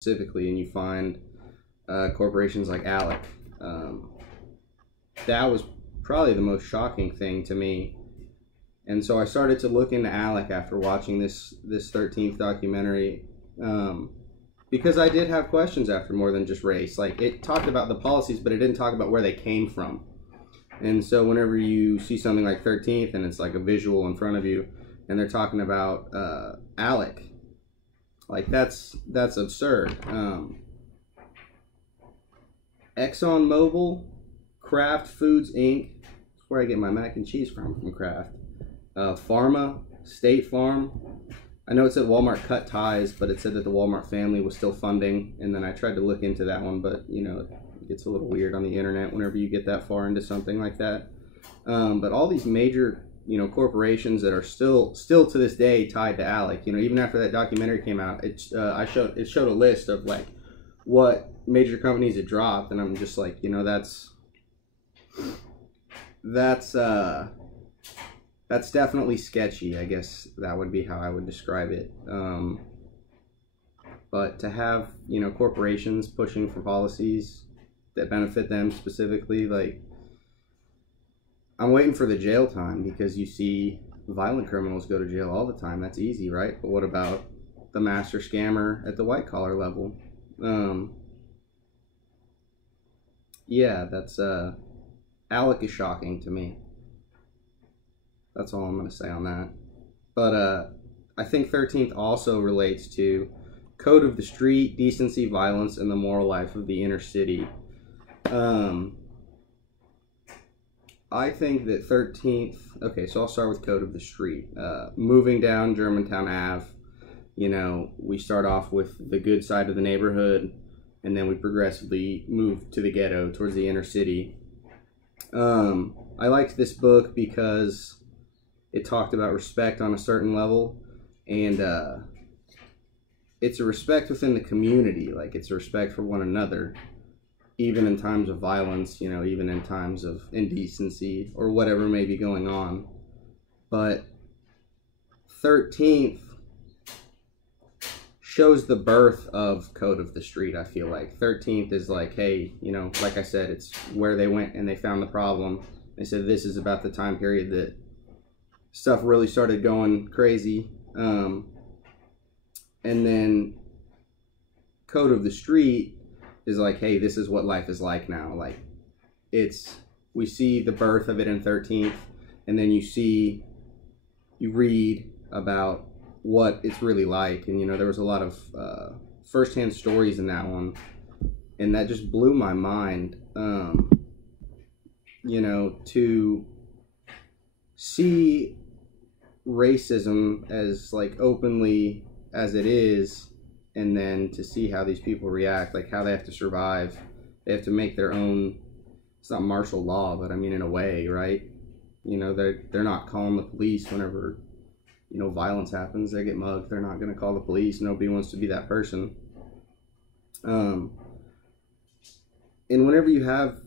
specifically, and you find corporations like ALEC. That was probably the most shocking thing to me. And so I started to look into ALEC after watching this 13th documentary, because I did have questions after more than just race. Like, it talked about the policies, but it didn't talk about where they came from. And so whenever you see something like 13th and it's like a visual in front of you, and they're talking about ALEC, like that's absurd. ExxonMobil, Kraft Foods Inc. That's where I get my mac and cheese from Kraft. Pharma, State Farm. I know it said Walmart cut ties, but it said that the Walmart family was still funding. And then I tried to look into that one, but you know, it gets a little weird on the internet whenever you get that far into something like that. But all these major, you know, corporations that are still to this day tied to ALEC. You know, even after that documentary came out, it showed a list of like what major companies it dropped, and I'm just like, you know, that's definitely sketchy. I guess that would be how I would describe it. But to have, you know, corporations pushing for policies that benefit them specifically, like, I'm waiting for the jail time, because you see violent criminals go to jail all the time. That's easy, right? But what about the master scammer at the white collar level? Yeah, that's ALEC is shocking to me. That's all I'm going to say on that. But I think 13th also relates to code of the street, decency, violence, and the moral life of the inner city. I think that 13th, okay, so I'll start with code of the street. Moving down Germantown Ave, you know, we start off with the good side of the neighborhood, and then we progressively move to the ghetto, towards the inner city. I liked this book because it talked about respect on a certain level, and it's a respect within the community. Like, it's a respect for one another, even in times of violence, you know, even in times of indecency or whatever may be going on. But 13th shows the birth of Code of the Street, I feel like. 13th is like, hey, you know, like I said, it's where they went and they found the problem. They said this is about the time period that stuff really started going crazy. And then Code of the Street is like, hey, this is what life is like now. Like, we see the birth of it in 13th, and then you read about what it's really like. And, you know, there was a lot of firsthand stories in that one, and that just blew my mind. You know, to see racism as like openly as it is, and then to see how these people react, like how they have to survive. They have to make their own, it's not martial law, but I mean, in a way, right? You know, they're not calling the police whenever, you know, violence happens. They get mugged, they're not going to call the police. Nobody wants to be that person. And whenever you have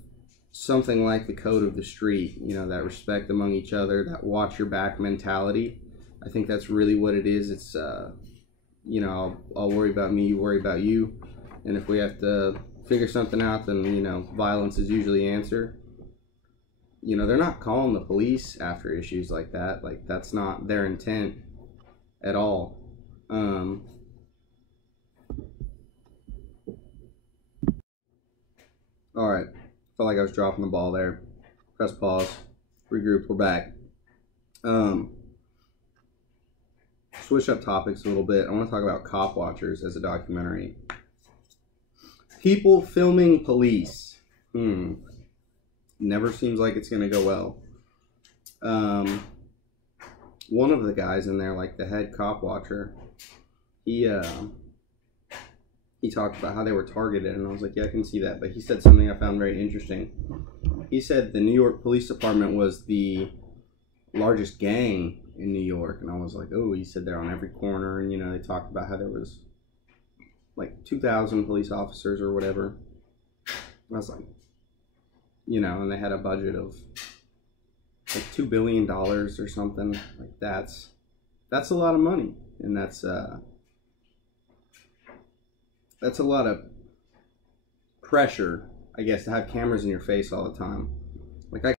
something like the Code of the Street, you know, that respect among each other, that watch your back mentality, I think that's really what it is. It's you know, I'll worry about me, you worry about you, and if we have to figure something out, then, you know, violence is usually the answer. You know, they're not calling the police after issues like that. Like, that's not their intent at all. All right, felt like I was dropping the ball there. Press pause, regroup, we're back. Switch up topics a little bit. I want to talk about Cop Watchers as a documentary. People filming police. Never seems like it's going to go well. One of the guys in there, like the head cop watcher, he talked about how they were targeted, and I was like, yeah, I can see that. But he said something I found very interesting. He said the New York Police Department was the largest gang in New York, and I was like, oh, he said they're on every corner, and, you know, they talked about how there was like 2,000 police officers or whatever. I was like, you know, and they had a budget of like $2 billion or something. Like, that's a lot of money, and that's that's a lot of pressure, I guess, to have cameras in your face all the time. Like, I